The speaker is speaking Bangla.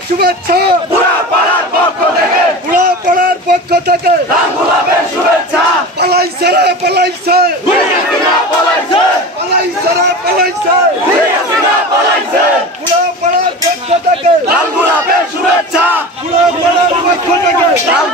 শুভেচ্ছা পুরা পাড়ার পক্ষ থেকে পুরা পাড়ার পক্ষ থেকে লাল গোলাপের শুভেচ্ছা পালাইছে রে পালাইছে পালাইছে পালাইছে রে পালাইছে পুরা পাড়ার পক্ষ থেকে লাল গোলাপের শুভেচ্ছা পুরা পাড়ার পক্ষ থেকে লাল